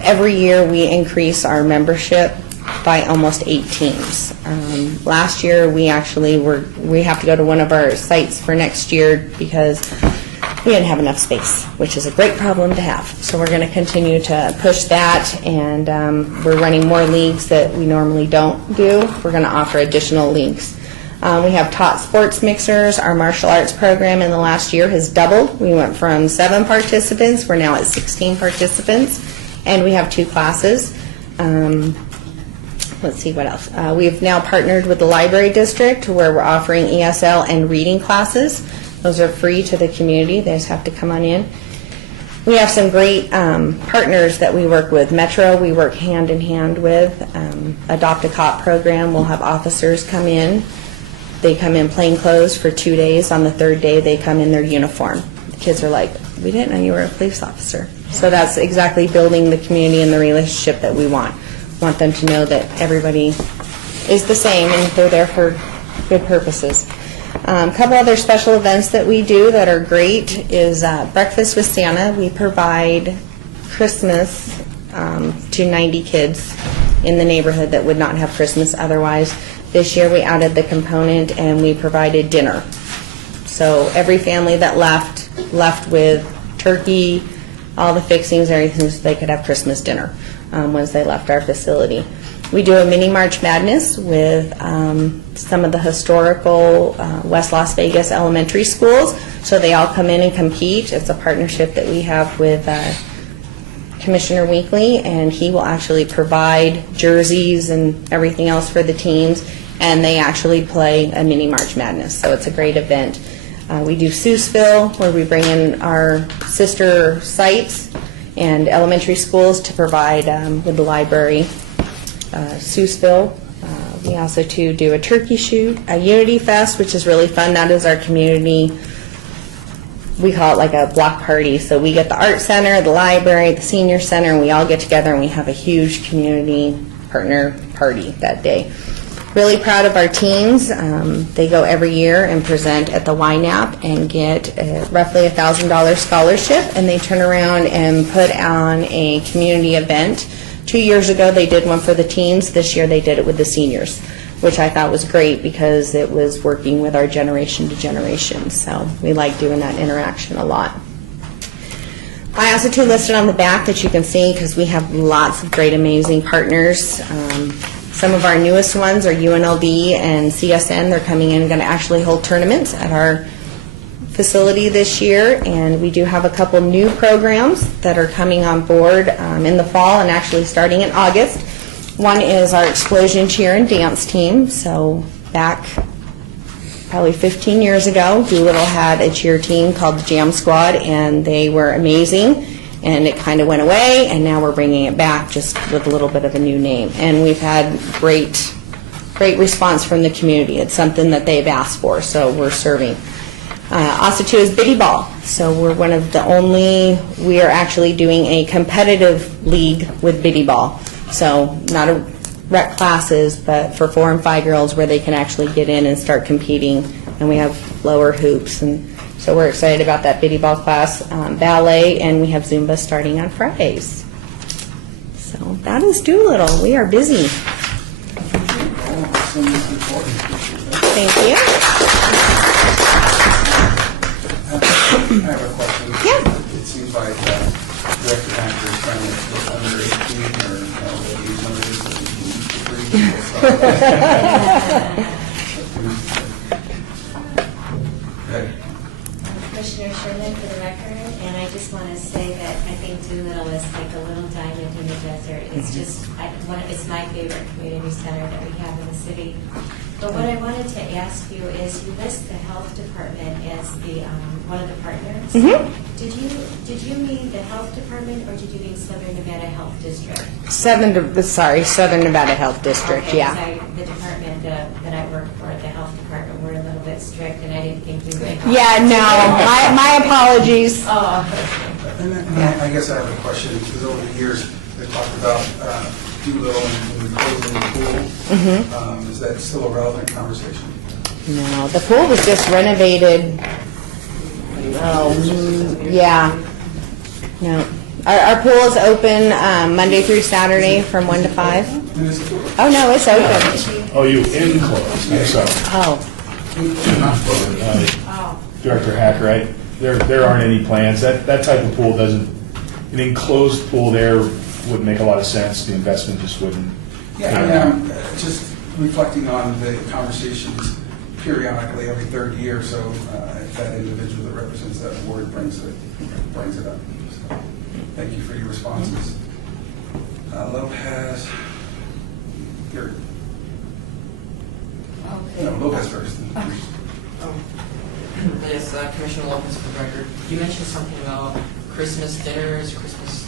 every year we increase our membership by almost 8 teams. Last year we actually we have to go to one of our sites for next year because we didn't have enough space, which is a great problem to have. So we're going to continue to push that, and we're running more leagues that we normally don't do. We're going to offer additional leagues. We have Tot Sports Mixers. Our martial arts program in the last year has doubled. We went from 7 participants. We're now at 16 participants, and we have 2 classes. Let's see what else. We've now partnered with the library district, where we're offering ESL and reading classes. Those are free to the community. They just have to come on in. We have some great partners that we work with. Metro, we work hand in hand with. Adopt a Cop program. We'll have officers come in. They come in plain clothes for 2 days. On the 3rd day, they come in their uniform. The kids are like, we didn't know you were a police officer. So that's exactly building the community and the relationship that we want. Want them to know that everybody is the same and they're there for good purposes. A couple other special events that we do that are great is Breakfast with Santa. We provide Christmas to 90 kids in the neighborhood that would not have Christmas otherwise. This year we added the component and we provided dinner. So every family that left with turkey, all the fixings, everything, so they could have Christmas dinner once they left our facility. We do a mini March Madness with some of the historical West Las Vegas elementary schools. So they all come in and compete. It's a partnership that we have with Commissioner Weekly, and he will actually provide jerseys and everything else for the teams. and they actually play a mini March Madness, so it's a great event. We do Seussville, where we bring in our sister sites and elementary schools to provide with the library. Seussville. We also too do a turkey shoot, a Unity Fest, which is really fun. That is our community. We call it like a block party. So we get the art center, the library, the senior center, and we all get together and we have a huge community partner party that day. Really proud of our teams. They go every year and present at the YNAP and get roughly a $1,000 scholarship, and they turn around and put on a community event. 2 years ago they did one for the teens. This year they did it with the seniors, which I thought was great because it was working with our generation to generation. So we like doing that interaction a lot. I also too listed on the back that you can see, because we have lots of great, amazing partners. Some of our newest ones are UNLV and CSN. They're coming in and going to actually hold tournaments at our facility this year, and we do have a couple new programs that are coming on board in the fall and actually starting in August. One is our Explosion Cheer and Dance team. So back probably 15 years ago, Doolittle had a cheer team called the Jam Squad, and they were amazing, and it kind of went away, and now we're bringing it back just with a little bit of a new name. And we've had great response from the community. It's something that they've asked for, so we're serving. Also too is Biddy Ball. So we're one of the only, we are actually doing a competitive league with Biddy Ball. So not a rec classes, but for 4 and 5-year-olds where they can actually get in and start competing. And we have lower hoops, and so we're excited about that Biddy Ball class, ballet, and we have Zumba starting on Fridays. So that is Doolittle. We are busy. Thank you. I have a question. Yeah. It seems like Director Hacker is trying to look under 18 or he's under this. Commissioner Sherman, for the record, and I just want to say that I think Doolittle is like a little diamond in the desert. It's just, it's my favorite community center that we have in the city. But what I wanted to ask you is, you list the health department as the one of the partners. Mm-hmm. Did you mean the health department, or did you mean Southern Nevada Health District? Southern Nevada Health District, Okay, yeah. The department that I work for, the health department, we're a little bit strict, and I didn't think we would. Yeah, no, my apologies. Oh. And then, I guess I have a question, because over the years, they talked about Doolittle and closing the pool. Mm-hmm. Is that still a relevant conversation? No, the pool was just renovated. Oh, yeah. No. Our pool is open Monday through Saturday from 1 to 5. Oh, no, it's open. Oh, you enclosed, I'm sorry. Oh. Director Hacker, there aren't any plans. That type of pool doesn't, an enclosed pool there wouldn't make a lot of sense. The investment just wouldn't. Yeah, just reflecting on the conversations periodically every third year, so if that individual that represents that ward brings it up. So, thank you for your responses. Lopez, Gary. Okay. No, Lopez first. Yes, Commissioner Lopez, for the record. You mentioned something about Christmas dinners, Christmas.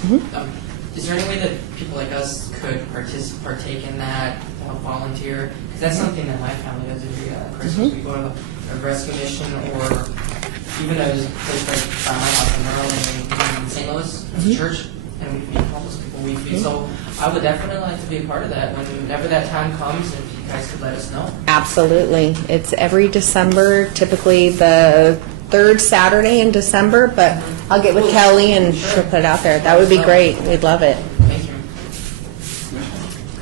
Is there any way that people like us could partake in that, volunteer? Because that's something that my family does every Christmas. We go to a rescue mission, or even there's a place right by my house in Maryland, in St. Louis, it's a church, and we feed homeless people. We feed. So I would definitely like to be a part of that whenever that time comes. If you guys could let us know. Absolutely. It's every December, typically the 3rd Saturday in December, but I'll get with Kelly and she'll put it out there. That would be great. We'd love it. Thank you.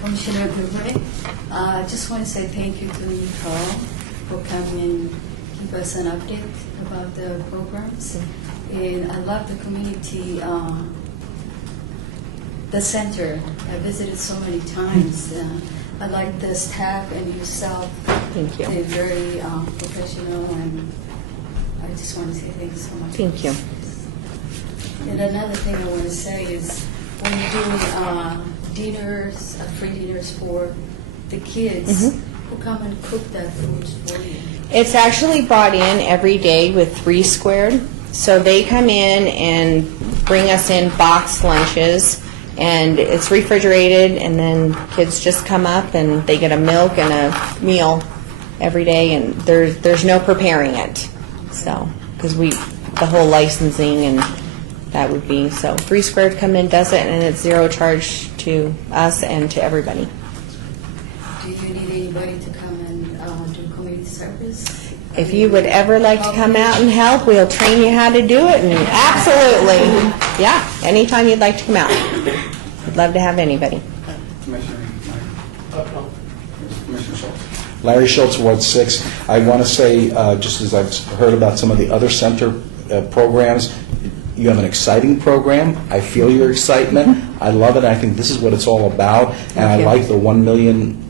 Commissioner Gilbert, I just want to say thank you to Nicole for coming and give us an update about the programs. And I love the community, the center. I visited so many times. I like the staff and yourself. Thank you. They're very professional, and I just want to say thank you so much. Thank you. And another thing I want to say is, when you're doing dinners, free dinners for the kids, Who come and cook that food for you? It's actually brought in every day with 3 Squared. So they come in and bring us in boxed lunches, and it's refrigerated, and then kids just come up and they get a milk and a meal every day, and there's no preparing it. So, because the whole licensing and that would be, so 3 Squared come in, does it, and it's 0 charge to us and to everybody. Do you need anybody to come and do community service? If you would ever like to come out and help, we'll train you how to do it, and absolutely, yeah, anytime you'd like to come out. We'd love to have anybody. Commissioner Schultz. Larry Schultz, Ward 6. I want to say, just as I've heard about some of the other center programs, you have an exciting program. I feel your excitement. I love it. I think this is what it's all about. And I like the 1 million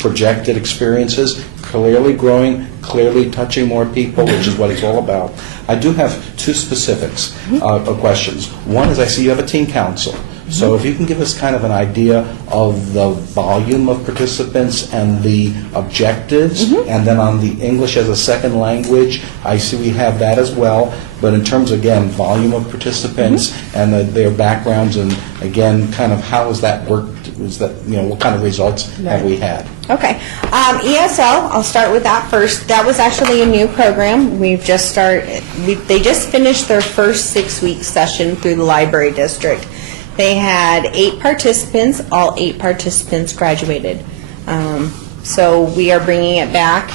projected experiences, clearly growing, clearly touching more people, which is what it's all about. I do have 2 specifics of questions. One is I see you have a teen council. So if you can give us kind of an idea of the volume of participants and the objectives, and then on the English as a second language, I see we have that as well. But in terms, again, volume of participants and their backgrounds, and again, kind of how has that worked? Was that, what kind of results have we had? Okay. ESL, I'll start with that first. That was actually a new program. We've just started, they just finished their first 6-week session through the library district. They had 8 participants. All 8 participants graduated. So we are bringing it back.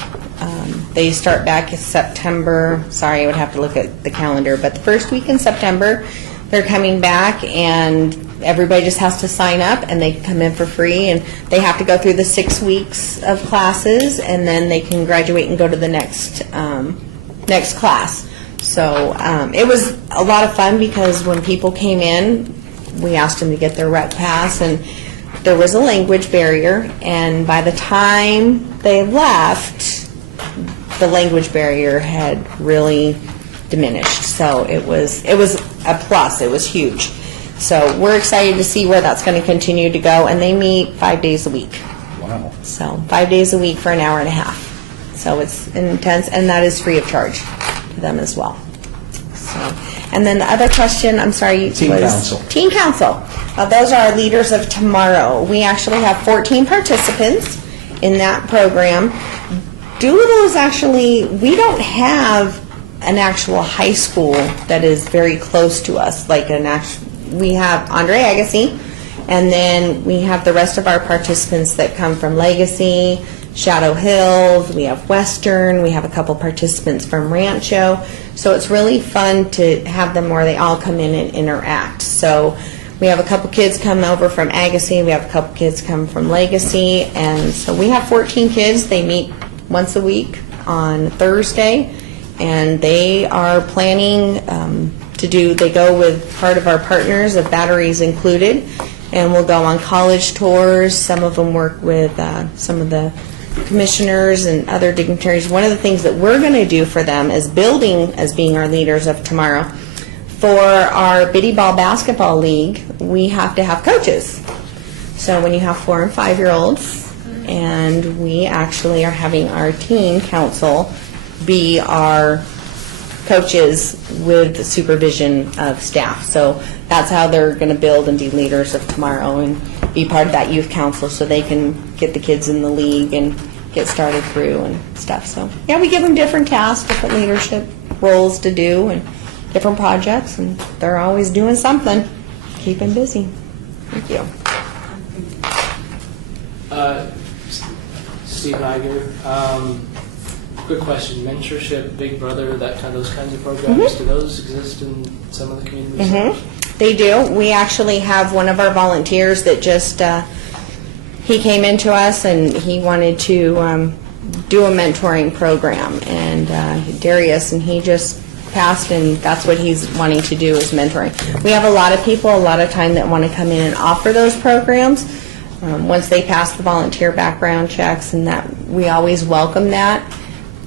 They start back in September. Sorry, I would have to look at the calendar. But the first week in September, they're coming back, and everybody just has to sign up, and they can come in for free. And they have to go through the 6 weeks of classes, and then they can graduate and go to the next class. So it was a lot of fun because when people came in, we asked them to get their rec pass, and there was a language barrier, and by the time they left, the language barrier had really diminished. So it was a plus. It was huge. So we're excited to see where that's going to continue to go, and they meet 5 days a week. Wow. So 5 days a week for an hour and a half. So it's intense, and that is free of charge to them as well. So. And then the other question, I'm sorry, Teen was Council. Teen Council. Those are our leaders of tomorrow. We actually have 14 participants in that program. Doolittle is actually, we don't have an actual high school that is very close to us. We have Andre Agassi, and then we have the rest of our participants that come from Legacy, Shadow Hills, we have Western, we have a couple participants from Rancho. So it's really fun to have them where they all come in and interact. So we have a couple kids come over from Agassi, we have a couple kids come from Legacy, and so we have 14 kids. They meet once a week on Thursday, and they are planning they go with part of our partners of Batteries Included, and we'll go on college tours. Some of them work with some of the commissioners and other dignitaries. One of the things that we're going to do for them is building as being our leaders of tomorrow. For our Biddy Ball Basketball League, we have to have coaches. So when you have 4 and 5-year-olds, and we actually are having our teen council be our coaches with the supervision of staff. So that's how they're going to build and be leaders of tomorrow and be part of that youth council so they can get the kids in the league and get started through and stuff. So yeah, we give them different tasks, different leadership roles to do, and different projects, and they're always doing something. Keep them busy. Thank you. Steve Iger, quick question. Mentorship, Big Brother, those kinds of programs, do those exist in some of the communities? They do. We actually have one of our volunteers that just, he came into us and he wanted to do a mentoring program, and Darius, and he just passed, and that's what he's wanting to do is mentoring. We have a lot of people, a lot of time that want to come in and offer those programs. Once they pass the volunteer background checks, and that we always welcome that.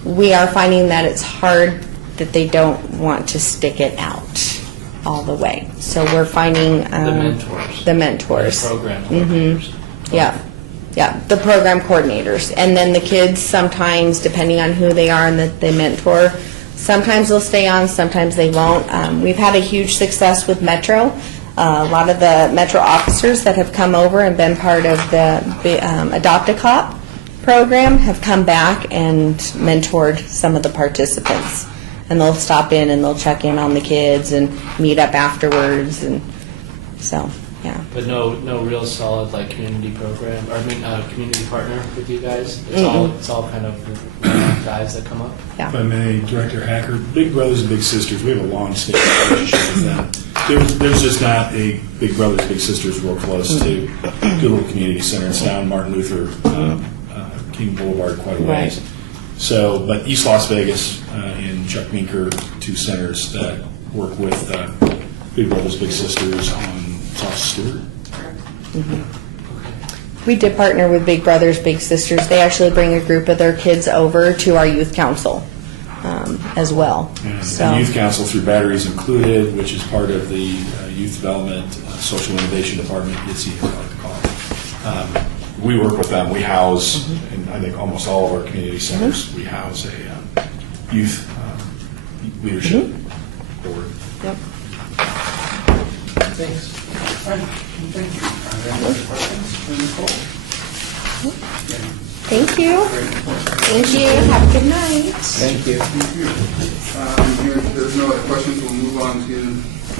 We are finding that it's hard that they don't want to stick it out all the way. So we're finding The mentors. The mentors. The program. Yeah. Yeah, the program coordinators. And then the kids sometimes, depending on who they are and that they mentor, sometimes they'll stay on, sometimes they won't. We've had a huge success with Metro. A lot of the Metro officers that have come over and been part of the Adopt a Cop program have come back and mentored some of the participants. And they'll stop in and they'll check in on the kids and meet up afterwards. And so, yeah. But no real solid like community program, or community partner with you guys. It's all kind of guys that come up. Yeah. If I may, Director Hacker, Big Brothers and Big Sisters, we have a long-standing relationship with them. There's just not a Big Brothers, Big Sisters real close to Goodwill Community Center. It's down Martin Luther King Boulevard quite a ways. Right. So, but East Las Vegas and Chuck Minker, two centers that work with Big Brothers, Big Sisters on South Stewart. We did partner with Big Brothers Big Sisters. They actually bring a group of their kids over to our youth council as well. And So the youth council through Batteries Included, which is part of the youth development social innovation department, ITSE, I like to call it. We work with them. We house, in I think almost all of our community centers, we house a youth leadership board. Yep. Thanks. All right, thank you. Are there any other questions for Nicole? Thank you. Thank you. Have a good night. Thank you. There's no other questions. We'll move on to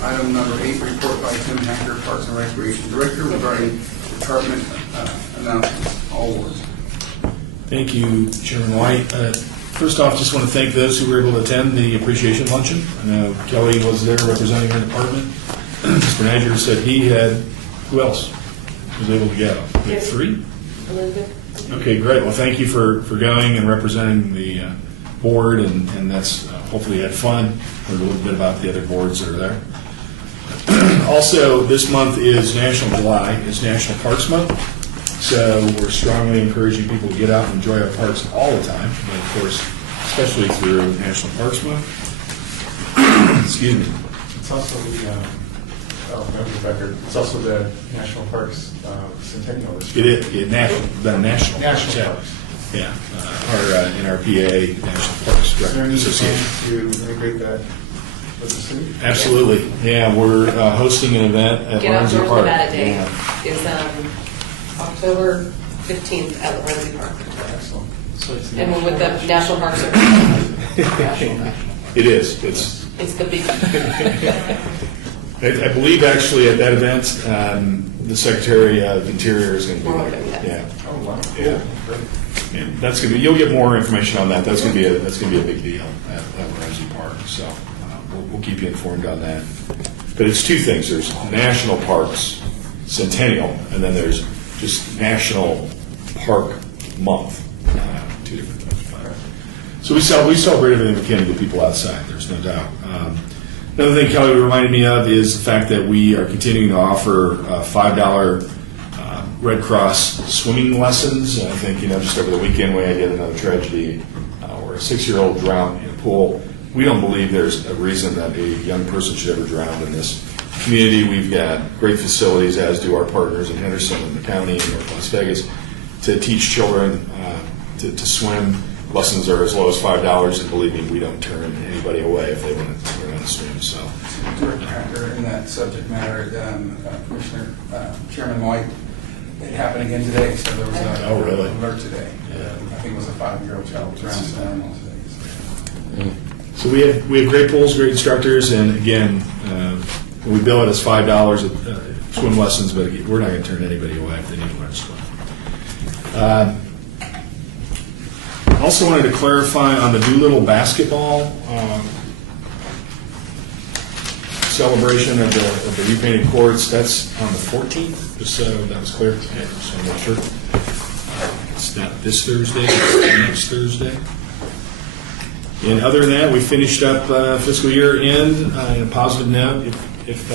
item number 8, report by Tim Hacker, Parks and Recreation Director, regarding department announcements. All awards. Thank you, Chairman White. First off, just want to thank those who were able to attend the appreciation luncheon. I know Kelly was there representing her department. Mr. Nadger said he had, who else was able to go? We had 3? Elizabeth? Okay, great. Well, thank you for going and representing the board, and that's hopefully you had fun. Learned a little bit about the other boards that are there. Also, this month is July is National Parks Month, so we're strongly encouraging people to get out and enjoy our parks all the time, but of course, especially through National Parks Month. Excuse me. It's also the, it's also the National Parks Centennial this year. It is the National Parks. Yeah, our NRPA National Parks Director Association. To integrate that with the city? Absolutely. Yeah, we're hosting an event at Get Lorenzi Outdoors Park. Nevada Day Yeah. is October 15th at Lorenzi Park. Excellent. So it's And we're with the National Park Service. It is. It's the big. I believe actually at that event, the Secretary of Interior is going to be Oh, there. okay, Yeah. Oh, wow. Yeah. And that's going to be. You'll get more information on that. That's going to be a big deal at Lorenzi Park. So we'll keep you informed on that. But it's 2 things. There's National Parks Centennial, and then there's just National Park Month. 2 different things. So we celebrate everything we can to get people outside. There's no doubt. Another thing Kelly reminded me of is the fact that we are continuing to offer $5 Red Cross swimming lessons. I think, just over the weekend we had yet another tragedy where a 6-year-old drowned in a pool. We don't believe there's a reason that a young person should ever drown in this community. We've got great facilities, as do our partners in Henderson and the county and North Las Vegas, to teach children to swim. Lessons are as low as $5, and believe me, we don't turn anybody away if they want to learn how to swim. So, Director Hacker, in that subject matter, Commissioner Chairman White, it happened again today. So there was an alert today. I think it was a 5-year-old child drowned down in Las Vegas. So we have great pools, great instructors, and again, we bill it as $5 at swim lessons, but we're not going to turn anybody away if they need to learn to swim. Also wanted to clarify on the Doolittle basketball celebration of the repainted courts. That's on the 14th, just so that was clear. Yeah, just want to make sure. It's not this Thursday, it's next Thursday. And other than that, we finished up fiscal year end in a positive note. If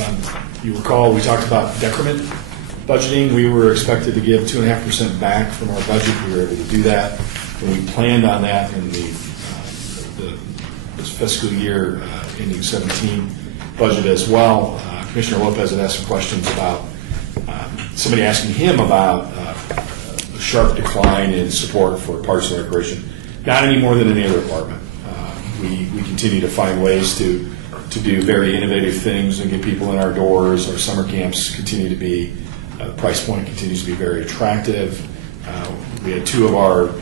you recall, we talked about decrement budgeting. We were expected to give 2.5% back from our budget. We were able to do that. And we planned on that in this fiscal year ending 17 budget as well. Commissioner Lopez had asked some questions about somebody asking him about sharp decline in support for Parks and Recreation, not any more than any other department. We continue to find ways to do very innovative things and get people in our doors. Our summer camps continue to be, the price point continues to be very attractive. We had two of our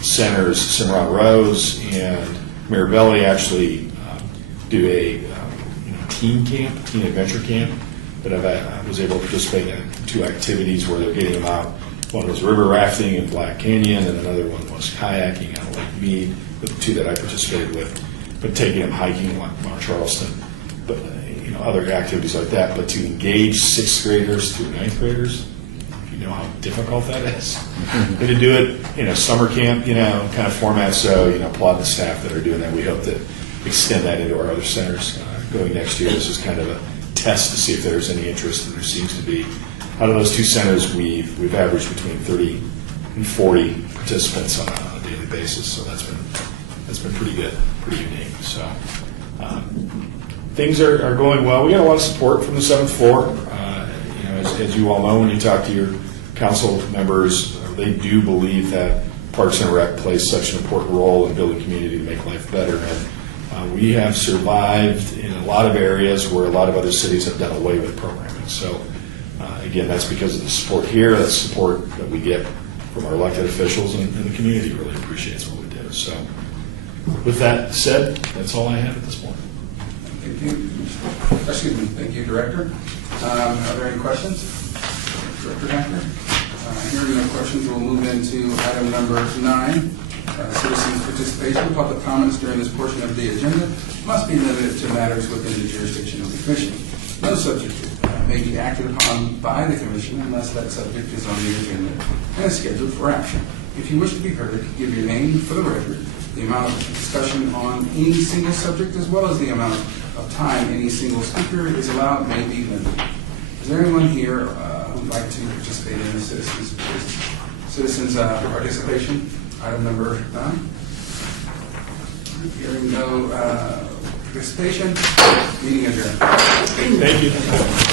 centers, Cimarron Rose and Mirabelli, actually do a teen adventure camp that I was able to participate in 2 activities where they're getting them out. One was river rafting in Black Canyon, and another one was kayaking on Lake Mead, the 2 that I participated with, but taking them hiking in Mount Charleston, but other activities like that. But to engage 6th graders through 9th graders, you know how difficult that is. And to do it in a summer camp, kind of format, so, applaud the staff that are doing that. We hope to extend that into our other centers going next year. This is kind of a test to see if there's any interest, and there seems to be. Out of those 2 centers, we've averaged between 30 and 40 participants on a daily basis, so that's been pretty good, pretty unique. So things are going well. We got a lot of support from the 7th floor. As you all know, when you talk to your council members, they do believe that Parks and Rec plays such an important role in building community to make life better. And we have survived in a lot of areas where a lot of other cities have done away with programming. So again, that's because of the support here, that's support that we get from our elected officials, and the community really appreciates what we do. So with that said, that's all I have at this point. Thank you. Excuse me. Thank you, Director. Are there any questions? Director Hackner? Hearing no questions, we'll move into item number 9. Citizens' participation. Public comments during this portion of the agenda must be limited to matters within the jurisdiction of the Commission. No subject may be acted upon by the Commission unless that subject is on the agenda and is scheduled for action. If you wish to be heard, give your name for the record, the amount of discussion on any single subject, as well as the amount of time any single speaker is allowed may be limited. Is there anyone here who would like to participate in the citizens' participation? Item number 9. Hearing no participation, meeting adjourned. Thank you.